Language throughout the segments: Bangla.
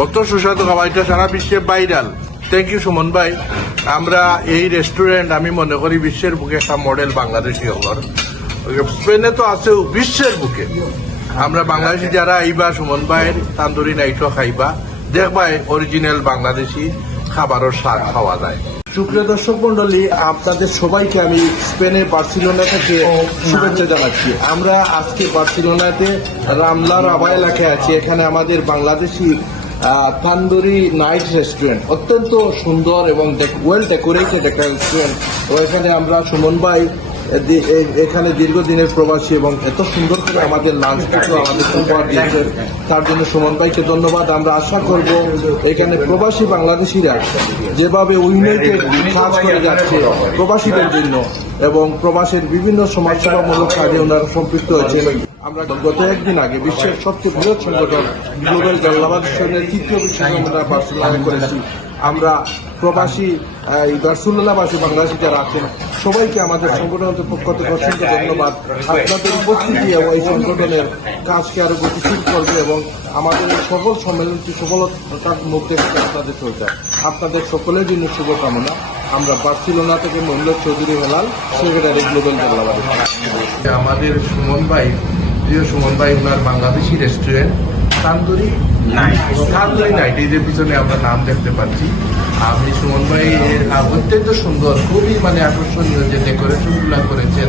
কত সুস্বাদু খাবার এটা সারা বিশ্বে ভাইরাল থ্যাংক ইউ সুমন ভাই। আমরা এই রেস্টুরেন্ট আমি মনে করি বিশ্বের বুকে একটা মডেল বাংলাদেশি হবার স্পেনে তো আছেও বিশ্বের বুকে। আমরা বাংলাদেশি যারা আইবা, সুমন ভাইয়ের তান্দুরি নাইটও খাইবা। দেখবাই অরিজিনাল বাংলাদেশি খাবারও স্বাদ খাওয়া যায়। সুপ্রিয় দর্শক মন্ডলী আপনাদের সবাইকে আমি স্পেনের বার্সিলোনা থেকে শুভেচ্ছা জানাচ্ছি। আমরা আজকে বার্সিলোনাতে রামলা রাবা এলাকায় আছি, এখানে আমাদের বাংলাদেশি তান্দুরি নাইট রেস্টুরেন্ট। অত্যন্ত সুন্দর এবং ওয়েল ডেকোরেটেড একটা রেস্টুরেন্ট তো এখানে আমরা সুমন ভাই এখানে দীর্ঘদিনের প্রবাসী এবং এত সুন্দর করে আমাদের লাঞ্চটুকু আমাদের উপহার দিয়েছেন তার জন্য সুমন ভাইকে ধন্যবাদ। আমরা আশা করব এখানে প্রবাসী বাংলাদেশিরা যেভাবে ইউনাইটেড কাজ করে যাচ্ছে প্রবাসীদের জন্য এবং প্রবাসের বিভিন্ন সমাজসেবামূলক কাজে ওনারা সম্পৃক্ত হয়েছেন। আমরা গত একদিন আগে বিশ্বের সবচেয়ে বৃহৎ সংগঠন গ্লোবাল বাংলাদেশের তৃতীয় বিশ্ব আমরা বার্সেলোনায় করেছি। আমরা প্রবাসী এই দর্শুল্লাহবাসী বাংলাদেশি যারা আছেন সবাইকে আমাদের সংগঠনের পক্ষ থেকে অসংখ্য ধন্যবাদ। আপনাদের উপস্থিতি এবং এই সংগঠনের কাজকে আরও গতিশীল করবে এবং আমাদের এই সকল সম্মেলনটি সফলতার মধ্যে আপনাদের চলছে আপনাদের সকলের জন্য শুভকামনা। আমরা বার্সিলোনা থেকে মহিলা চৌধুরী হেলাল সেক্রেটারি গ্লোবাল আমাদের সুমন ভাই প্রিয় সুমন ভাই ওনার বাংলাদেশি রেস্টুরেন্ট তান্দুরি তান্দুরি নাইট এই পিছনে আমরা নাম দেখতে পাচ্ছি। আপনি সুমন ভাই অত্যন্ত সুন্দর, খুবই মানে আকর্ষণীয় যে ডেকোরেশনগুলা করেছেন,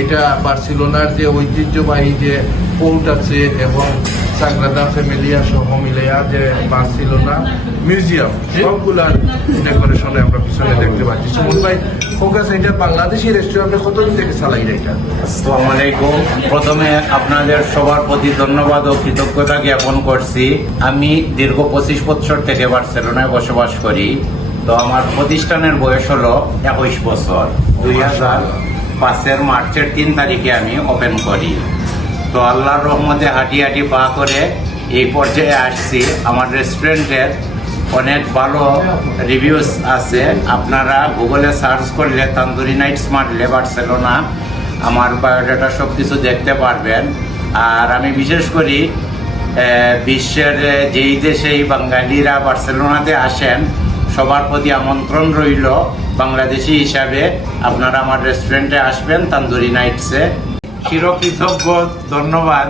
এটা বার্সিলোনার যে ঐতিহ্যবাহী যে পোর্ট আছে এবং সাগ্রাদা ফ্যামিলিয়া সহ মিলিয়া যে বার্সিলোনা মিউজিয়াম, সবগুলার ডেকোরেশনে আমরা পিছনে দেখতে পাচ্ছি। সুমন ভাই ফোকাস এটা বাংলাদেশি রেস্টুরেন্টে কতদিন থেকে চালাই এটা? আসসালামু আলাইকুম। প্রথমে আপনাদের সবার প্রতি ধন্যবাদ ও কৃতজ্ঞতা জ্ঞাপন করছি। আমি দীর্ঘ পঁচিশ বছর থেকে বার্সেলোনায় বসবাস করি। তো আমার প্রতিষ্ঠানের বয়স হলো একুশ বছর। দুই হাজার পাঁচের মার্চের তিন তারিখে আমি ওপেন করি। তো আল্লাহর রহমতে হাঁটি হাঁটি পা করে এই পর্যায়ে আসছি। আমার রেস্টুরেন্টের অনেক ভালো রিভিউস আছে। আপনারা গুগলে সার্চ করলে তান্দুরি নাইটস মারলে বার্সেলোনা আমার বায়োডাটা সব কিছু দেখতে পারবেন। আর আমি বিশেষ করি বিশ্বের যেই দেশেই বাঙালিরা বার্সেলোনাতে আসেন, সবার প্রতি আমন্ত্রণ রইল। বাংলাদেশি হিসাবে আপনারা আমার রেস্টুরেন্টে আসবেন তান্দুরি নাইটসে। চিরকৃতজ্ঞ, ধন্যবাদ।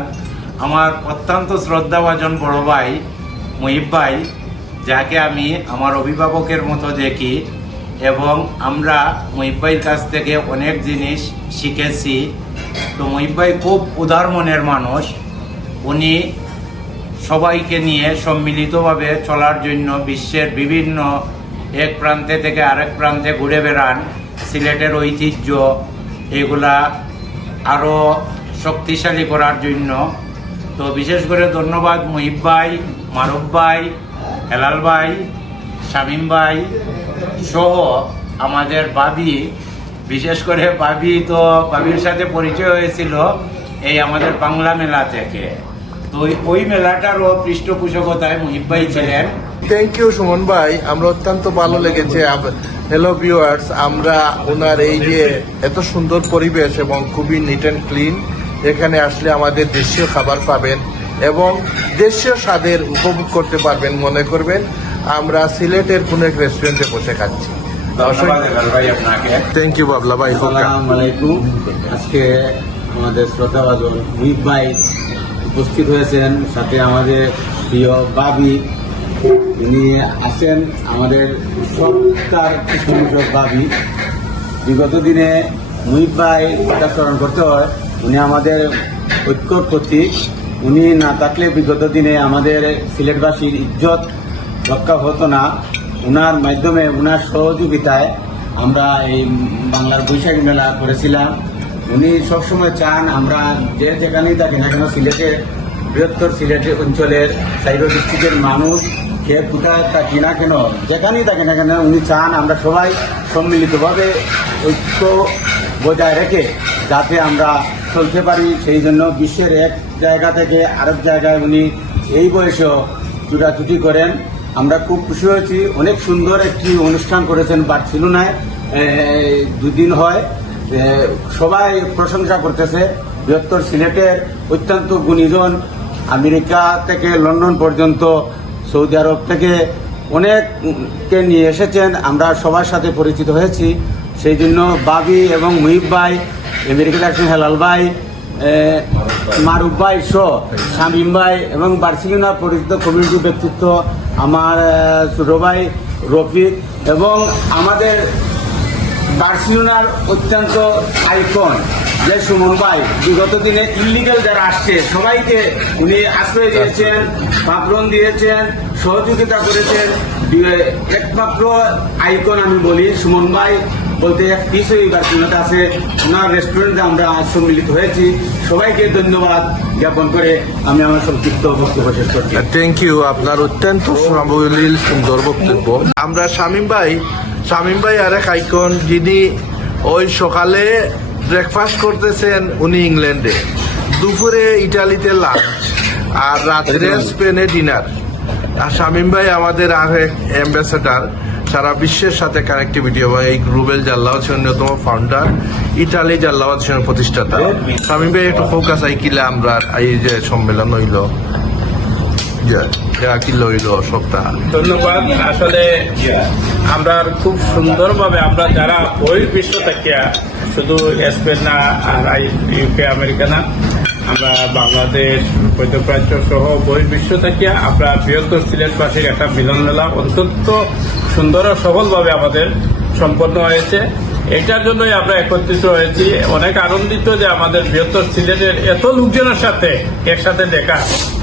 আমার অত্যন্ত শ্রদ্ধাভাজন বড় ভাই মুহিব ভাই, যাকে আমি আমার অভিভাবকের মতো দেখি এবং আমরা মুহিব ভাইয়ের কাছ থেকে অনেক জিনিস শিখেছি। তো মুহিব ভাই খুব উদার মনের মানুষ। উনি সবাইকে নিয়ে সম্মিলিতভাবে চলার জন্য বিশ্বের বিভিন্ন এক প্রান্তে থেকে আরেক প্রান্তে ঘুরে বেড়ান। সিলেটের ঐতিহ্য, এগুলা আরও শক্তিশালী করার জন্য। তো বিশেষ করে ধন্যবাদ মুহিব ভাই, মারুফ ভাই, হেলাল ভাই, শামীম ভাই সহ আমাদের বাবি বিশেষ করে বাবি তো বাবির সাথে পরিচয় হয়েছিল এই আমাদের বাংলা মেলা থেকে। তো ওই- মেলাটারও পৃষ্ঠপোষকতায় মুহিব ভাই ছিলেন। থ্যাংক ইউ সুমন ভাই আমরা অত্যন্ত ভালো লেগেছে। হ্যালো ভিউয়ার্স আমরা ওনার এই যে এত সুন্দর পরিবেশ এবং খুবই নিট অ্যান্ড ক্লিন এখানে আসলে আমাদের দেশীয় খাবার পাবেন এবং দেশীয় স্বাদের উপভোগ করতে পারবেন মনে করবেন। আমরা সিলেটের কোনো এক রেস্টুরেন্টে বসে খাচ্ছি। থ্যাংক ইউ বাবলা ভাই আলাইকুম। আজকে আমাদের শ্রদ্ধাভাজন মুহিব ভাই উপস্থিত হয়েছেন সাথে আমাদের প্রিয় বাবি। উনি আছেন আমাদের সত্তার কৃষ্ণমিশক বাবি বিগত দিনে মুহিব ভাই স্মরণ করতে হয়। উনি আমাদের ঐক্যর প্রতীক। উনি না থাকলে বিগত দিনে আমাদের সিলেটবাসীর ইজ্জত রক্ষা হতো না। উনার মাধ্যমে, উনার সহযোগিতায় আমরা এই বাংলার বৈশাখী মেলা করেছিলাম। উনি সবসময় চান আমরা যে যেখানেই থাকি না কেন সিলেটের বৃহত্তর সিলেট অঞ্চলের সাইরো ডিস্ট্রিক্টের মানুষ কে কোথায় থাকি না কেন যেখানেই থাকি না কেন উনি চান আমরা সবাই সম্মিলিতভাবে ঐক্য বজায় রেখে যাতে আমরা চলতে পারি। সেই জন্য বিশ্বের এক জায়গা থেকে আরেক জায়গায় উনি এই বয়সেও চুটাচুটি করেন। আমরা খুব খুশি হয়েছি। অনেক সুন্দর একটি অনুষ্ঠান করেছেন বার্সেলোনায়। এ, দুদিন হয়। সবাই প্রশংসা করতেছে। বৃহত্তর সিলেটের অত্যন্ত গুণীজন আমেরিকা থেকে লন্ডন পর্যন্ত সৌদি আরব থেকে অনেককে নিয়ে এসেছেন, আমরা সবার সাথে পরিচিত হয়েছি। সেই জন্য বাবি এবং মুহিব ভাই আমেরিকাতে একজন হেলাল ভাই মারুফ ভাই সহ শামিম ভাই এবং বার্সিলোনা পরিচিত কমিউনিটি ব্যক্তিত্ব আমার ছোট ভাই রফিক এবং আমাদের বার্সিলোনার অত্যন্ত আইকন যে সুমন ভাই বিগত দিনে ইলিগাল যারা আসছে সবাইকে উনি আশ্রয় দিয়েছেন পাপড়ন দিয়েছেন সহযোগিতা করেছেন। একমাত্র আইকন আমি বলি সুমন ভাই বলতে এক পিস ওই বার্সিলোনাতে আছে ওনার রেস্টুরেন্টে আমরা সম্মিলিত হয়েছি। সবাইকে ধন্যবাদ জ্ঞাপন করে আমি আমার সংক্ষিপ্ত বক্তব্য শেষ করছি। থ্যাংক ইউ আপনার অত্যন্ত সুন্দর বক্তব্য। আমরা শামীম ভাই শামীম ভাই আরেক আইকন যিনি ওই সকালে ব্রেকফাস্ট করতেছেন উনি ইংল্যান্ডে। দুপুরে ইটালিতে লাঞ্চ আর রাত্রে স্পেনে ডিনার আর শামীম ভাই আমাদের আর এক অ্যাম্বাসেডার সারা বিশ্বের সাথে কানেক্টিভিটি এবং এই রুবেল জাল্লাওয়াত অন্যতম ফাউন্ডার ইটালি জাল্লাওয়াত প্রতিষ্ঠাতা। শামীম ভাই একটু ফোকাস আইকিলে আমরা এই যে সম্মেলন হইল। ধন্যবাদ। আসলে আমরা খুব সুন্দরভাবে আমরা যারা বই বিশ্ব থেকে শুধু স্পেন না আর ইউকে আমেরিকা না আমরা বাংলাদেশ মধ্যপ্রাচ্য সহ বই বিশ্ব থেকে আমরা বৃহত্তর সিলেটবাসীর একটা মিলন মেলা অত্যন্ত সুন্দর ও সফলভাবে আমাদের সম্পন্ন হয়েছে। এটার জন্যই আমরা একত্রিত হয়েছি। অনেক আনন্দিত যে আমাদের বৃহত্তর সিলেটের এত লোকজনের সাথে একসাথে দেখা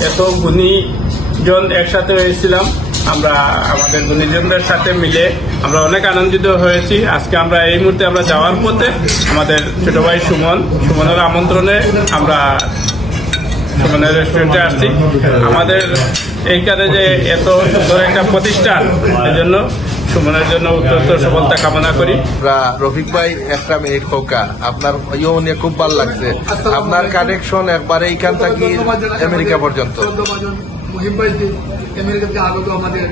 এত গুণী জন একসাথে হয়েছিলাম। আমরা আমাদের গুণীজনদের সাথে মিলে আমরা অনেক আনন্দিত হয়েছি। আজকে আমরা এই মুহূর্তে আমরা যাওয়ার পথে আমাদের ছোট ভাই সুমন। সুমনের আমন্ত্রণে আমরা সুমনের রেস্টুরেন্টে আসছি। আমাদের এইখানে যে এত সুন্দর একটা প্রতিষ্ঠান, এজন্য সুমনের জন্য উত্তর সফলতা কামনা করি। রফিক ভাই, একটা মিনিট খোকা। আপনার ইয়ে নিয়ে খুব ভালো লাগছে। আপনার কানেকশন একবারে এইখান থাকি আমেরিকা পর্যন্ত। মহিম ভাইকে আমেরিকা থেকে আগত আমাদের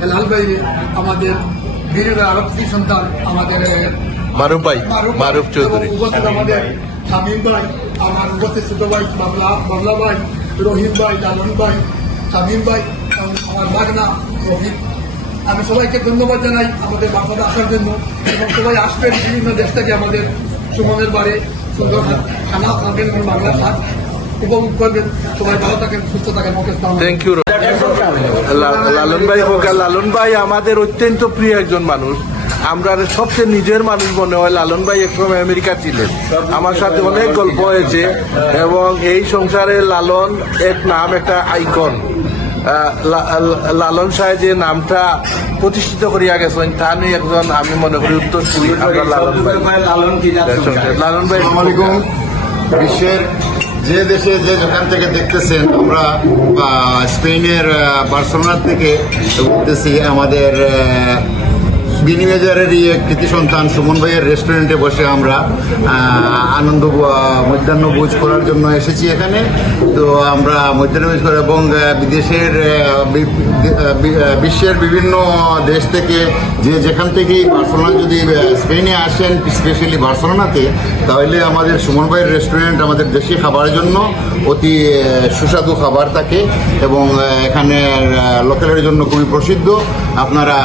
হেলাল ভাইকে আমাদের বীরের আরব সন্তান আমাদের মারুফ ভাই মারুফ চৌধুরী। উপস্থিত আমাদের শামীম ভাই আমার উপস্থিত ছোট ভাই বাবলা বাবলা ভাই রহিম ভাই লালন ভাই শামীম ভাই আমার বাগনা রহিম আমি সবাইকে ধন্যবাদ জানাই আমাদের বাসাতে আসার জন্য এবং সবাই আসবেন বিভিন্ন দেশ থেকে আমাদের সুমনের বাড়ি সুন্দর খানা খাবেন বাংলা খান উপভোগ করবেন। সবাই ভালো থাকেন সুস্থ থাকেন। ওকে থ্যাংক ইউ লালন ভাই হোকা লালন ভাই আমাদের অত্যন্ত প্রিয় একজন মানুষ। আমরা সবচেয়ে নিজের মানুষ মনে হয় লালন ভাই একসময় আমেরিকা ছিলেন। আমার সাথে অনেক গল্প হয়েছে এবং এই সংসারে লালন এক নাম একটা আইকন। লালন সাহেব যে নামটা প্রতিষ্ঠিত করিয়া গেছেন তা নিয়ে একজন আমি মনে করি উত্তর আমরা লালন ভাই। লালন ভাই বিশ্বের যে দেশে যে যেখান থেকে দেখতেছেন আমরা স্পেনের বার্সেলোনা থেকে উঠতেছি আমাদের বিনিময়জারেরই এক কৃতি সন্তান সুমন ভাইয়ের রেস্টুরেন্টে বসে আমরা আনন্দ মধ্যাহ্ন ভোজ করার জন্য এসেছি এখানে। তো আমরা মধ্যাহ্ন ভোজ করে এবং বিদেশের বিশ্বের বিভিন্ন দেশ থেকে যে যেখান থেকেই বার্সেলোনা যদি স্পেনে আসেন স্পেশালি বার্সেলোনাতে, তাহলে আমাদের সুমন ভাইয়ের রেস্টুরেন্ট আমাদের দেশি খাবারের জন্য অতি সুস্বাদু খাবার থাকে এবং এখানে লোকালের জন্য খুবই প্রসিদ্ধ। আপনারা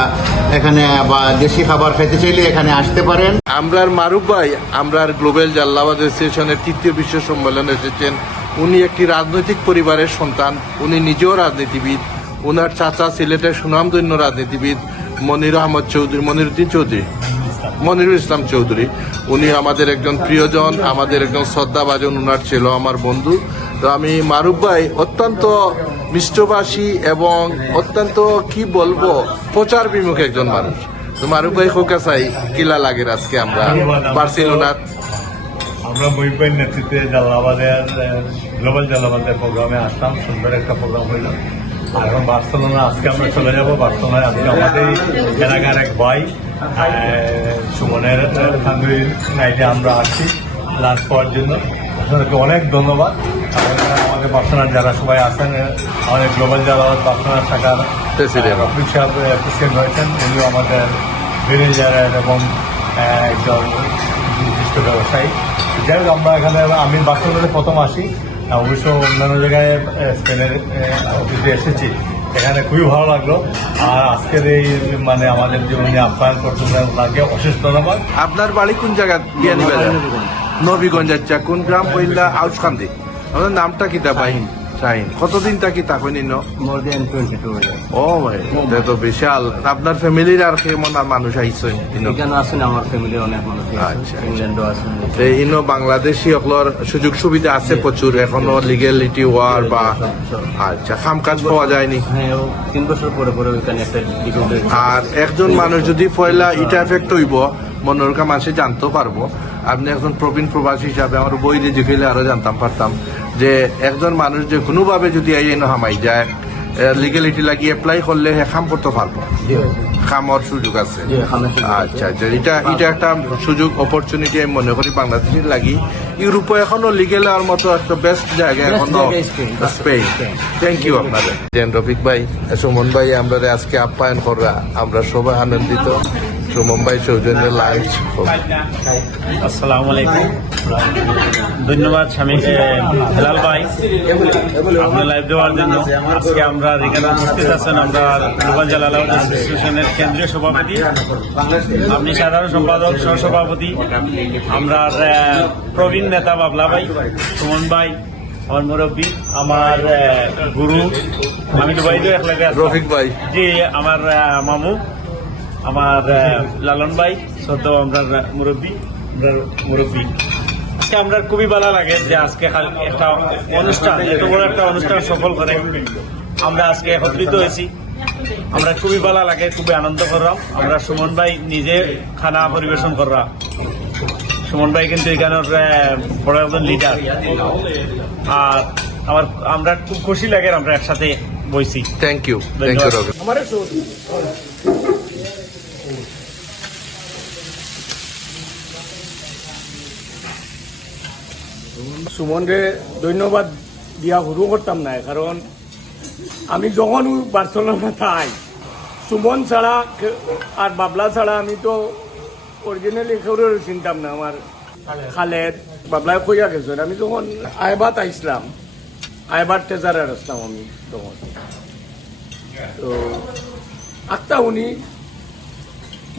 এখানে বা দেশি খাবার খেতে চাইলে এখানে আসতে পারেন। আমরার মারুফ ভাই, আমরার গ্লোবাল জাল্লাবাদ অ্যাসোসিয়েশনের তৃতীয় বিশ্ব সম্মেলনে এসেছেন। উনি একটি রাজনৈতিক পরিবারের সন্তান, উনি নিজেও রাজনীতিবিদ। ওনার চাচা, সিলেটের সুনামধন্য রাজনীতিবিদ, মনির আহমদ চৌধুরী, মনিরুদ্দিন চৌধুরী। মনিরুল ইসলাম চৌধুরী। উনি আমাদের একজন প্রিয়জন, আমাদের একজন শ্রদ্ধাভাজন, উনার ছিল, আমার বন্ধু। তো আমি মারুফ ভাই, অত্যন্ত মিষ্টভাষী এবং অত্যন্ত, কি বলব প্রচার বিমুখ একজন মানুষ। তো মারুফ ভাই খোকা চাই কিলা লাগে আজকে আমরা? বার্সেলোনাত। আমরা বইপের নেতৃত্বে জালাবাদের গ্লোবাল জালাবাদের প্রোগ্রামে আসলাম। সুন্দর একটা প্রোগ্রাম হইল। আর এখন বার্সেলোনা আজকে আমরা চলে যাব। বার্সেলোনায় আজকে আমাদের এলাকার এক ভাই সুমনের তান্দুরি নাইটে আমরা আসছি লাঞ্চ পাওয়ার জন্য। আপনাদেরকে অনেক ধন্যবাদ। আমাদের বার্সেলোনার যারা সবাই আছেন আহ, আমাদের গ্লোবাল জালাবাদ বার্সেলোনা শাখার President. রফিক সাহেব প্রেসিডেন্ট হয়েছেন। উনিও আমাদের ম্যানেজার এবং একজন বিশিষ্ট ব্যবসায়ী। যাই হোক আমরা এখানে আমি বাস্তবে প্রথম আসি। অবশ্য অন্যান্য জায়গায় স্পেনের অফিসে এসেছি। এখানে খুবই ভালো লাগল। আর আজকের এই মানে আমাদের যে উনি আপ্যায়ন করছেন ওনাকে অশেষ ধন্যবাদ। আপনার বাড়ি কোন জায়গা বিয়ানি বাজার নবীগঞ্জ আচ্ছা কোন গ্রাম? পইলা আউসকান্দি আপনার নামটা কি দা শাহিন কতদিন থাকি তাকে নিন মোর দেন টোয়েন্টি টু ও ভাই এটা তো বিশাল। আপনার ফ্যামিলির আর কেমন আর মানুষ ইনো? এখানে আছেন আমার ফ্যামিলির অনেক মানুষ আচ্ছা। ইংল্যান্ডও আছেন। তে ইনো বাংলাদেশি সকলের সুযোগ সুবিধা আছে প্রচুর এখনও লিগেলিটি ওয়ার বা আচ্ছা কাম কাজ পাওয়া যায়নি? হ্যাঁ তিন বছর পরে পরে ওইখানে একটা আর একজন মানুষ যদি পয়লা ইটা এফেক্ট হইব মনোরকা মানুষে জানতে পারব। আপনি একজন প্রবীণ প্রবাসী হিসাবে আমার বই দিয়ে আরও জানতাম পারতাম। যে একজন মানুষ যে কোনোভাবে যদি এই এনে হামাই যায় লিগেলিটি লাগিয়ে এপ্লাই করলে হে কাম করতে পারব কামর সুযোগ আছে। সুযোগ আছে। আচ্ছা আচ্ছা এটা এটা একটা সুযোগ অপরচুনিটি আমি মনে করি বাংলাদেশের লাগি। ইউরোপে এখনও লিগেল আর মতো একটা বেস্ট জায়গা এখনও স্পেন। থ্যাংক ইউ আপনাদের। জেন রফিক ভাই সুমন ভাই আমরা আজকে আপ্যায়ন করা আমরা সবাই আনন্দিত। সুমন ভাই সৌজন্য লাঞ্চ আসসালামু আলাইকুম। ধন্যবাদ স্বামী হেলাল ভাই আপনি লাইভ দেওয়ার জন্য। আজকে আমরা এখানে উপস্থিত আছেন আমরা গ্লোবাল জালাল অ্যাসোসিয়েশনের কেন্দ্রীয় সভাপতি আপনি সাধারণ সম্পাদক সহসভাপতি আমরা প্রবীণ নেতা বাবলা ভাই সুমন ভাই আমার মুরব্বী আমার গুরু আমি দুবাইতে এক লাগে রফিক ভাই। জি আমার মামু আমার লালন ভাই সদ্য আমরা মুরব্বী আমরা মুরব্বী। আজকে আমরা খুবই ভালো লাগে যে আজকে খাল- একটা অনুষ্ঠান এত বড় একটা অনুষ্ঠান সফল করে আমরা আজকে একত্রিত হয়েছি। আমরা খুবই ভালো লাগে খুবই আনন্দ করলাম। আমরা সুমন ভাই নিজে খানা পরিবেশন করলাম। সুমন ভাই কিন্তু এখানের বড় একজন লিডার আর আমার আমরা খুব খুশি লাগে আমরা একসাথে বইছি। থ্যাংক ইউ থ্যাংক ইউ সুমনরে ধন্যবাদ দিয়া শুরু করতাম না কারণ আমি যখন বার্সেলোনা তাই সুমন ছাড়া আর বাবলা ছাড়া আমি তো অরিজিনালি কেউরে চিনতাম না আমার খালেদ। বাবলায় কইয়া গেছেন আমি যখন আয়বাত আইসলাম আয়বার ট্রেজারার আসলাম আমি তখন। তো আত্মা উনি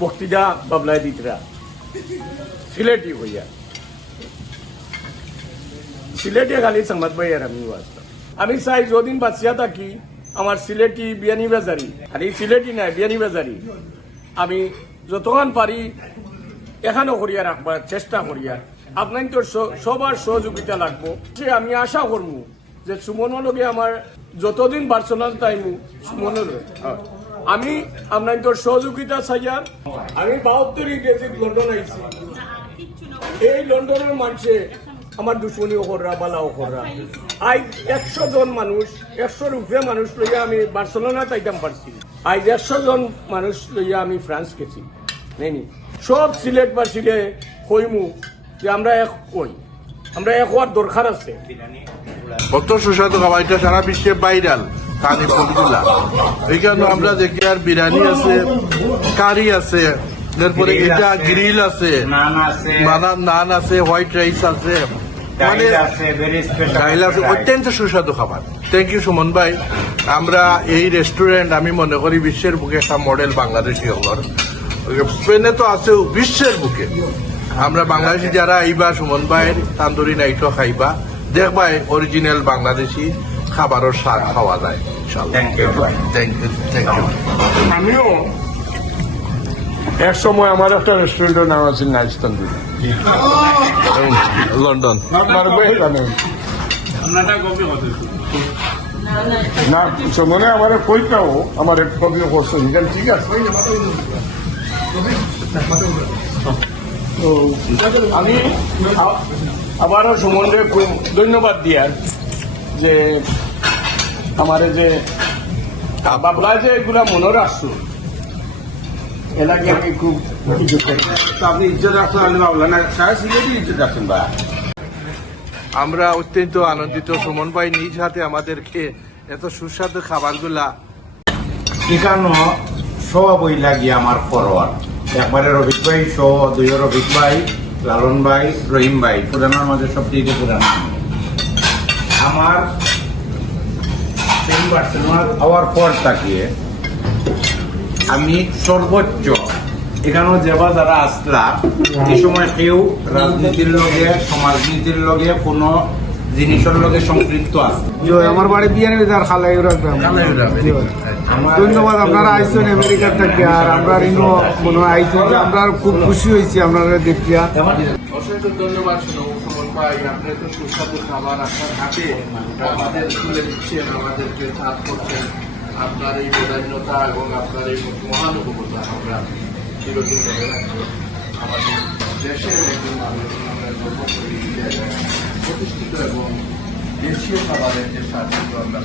বক্তৃতা বাবলায় দিতরা সিলেটি হইয়া। সিলেটে খালি সামাদ ভাই আর আমি আমি চাই যদিন বাচ্চা থাকি, আমার সিলেটি বিয়ানি বাজারি, আর এই সিলেটি নাই, বিয়ানি বাজারি। আমি যতক্ষণ পারি এখানেও করিয়া রাখবার চেষ্টা করিয়া আপনার তো সবার সহযোগিতা লাগবো। সে আমি আশা করব যে সুমনের লগে আমার যতদিন বার্সেলোনা টাইমু সুমনের আমি আপনার তোর সহযোগিতা চাইয়ার আমি বাহাত্তর ইংরেজি লন্ডন আইছি। এই লন্ডনের মানুষে আমার দুশ্মনী ওখররা বালা ওখররা আজ একশো জন মানুষ একশোর উপরে মানুষ লইয়া আমি বার্সেলোনা তাইতাম পারছি। আজ একশো জন মানুষ লইয়া আমি ফ্রান্স গেছি। নেনি সব সিলেটবাসীরে কইমু যে আমরা এক কই। আমরা এক হওয়ার দরকার আছে। কত সুস্বাদু খাবার এটা সারা বিশ্বে ভাইরাল কানি এই কারণে আমরা দেখি আর বিরিয়ানি আছে কারি আছে এরপরে Grill এটা গ্রিল আছে নান আছে। নানান নান আছে হোয়াইট রাইস আছে। মানে অত্যন্ত সুস্বাদু খাবার। থ্যাংক ইউ সুমন ভাই। আমরা এই রেস্টুরেন্ট আমি মনে করি বিশ্বের বুকে একটা মডেল বাংলাদেশি হবার স্পেনে তো আছে বিশ্বের বুকে। আমরা বাংলাদেশি যারা আইবা সুমন ভাইয়ের তান্দুরি নাইটও খাইবা। দেখবাই অরিজিনাল বাংলাদেশি খাবারের স্বাদ খাওয়া যায় thank you thank you thank you আমিও এক সময় আমার একটা রেস্টুরেন্টের নাম আছে নাইস তন্দুরি। লন্ডন জানেন না মনে আমার কইটাও আমার এক কবি করছে ঠিক আছে তো আমি আবারও সুমনকে ধন্যবাদ দিয়ার যে আমার যে বাবলা যে এগুলা মনে রাখছো আমি খুব কিছু করি। আপনি ইজ্জত রাখছেন আমি ভাবলাম না সিলেটি ইজ্জত রাখছেন বা আমরা অত্যন্ত আনন্দিত সুমন ভাই নিজ হাতে আমাদেরকে এত সুস্বাদু খাবারগুলা এখানো সব বই লাগিয়ে আমার ফরওয়ার্ড একবারে রফিক ভাই সহ দুই রফিক ভাই লালন ভাই রহিম ভাই পুরানোর মাঝে সবচেয়ে পুরানো আমি। আমার বার্সেলোনা হওয়ার পর তাকিয়ে আমি সর্বোচ্চ। এখানেও যেবা যারা আসলা এই সময় কেউ রাজনীতির লগে সমাজনীতির লগে কোনো জিনিসের লগে সম্পৃক্ত আছে। আমার বাড়ি বিয়ানি বিদার খালাই গ্রাম ধন্যবাদ আপনারা আইসেন আমেরিকার থেকে আর আমরা ইনো মনে হয় আইসেন আমরা খুব খুশি হয়েছি আপনারা দেখিয়া। অসংখ্য ধন্যবাদ সুমন ভাই আপনি তো সুস্বাদু খাবার আপনার হাতে আমাদের তুলে দিচ্ছেন আমাদেরকে সাথ করছেন। আপনার এই বেদান্যতা এবং আপনার এই মহানুভবতা আমরা চিরদিন ধরে রাখব আমাদের দেশের একজন করি প্রতিষ্ঠিত এবং দেশীয় খাবারের যে স্বাদ আমরা।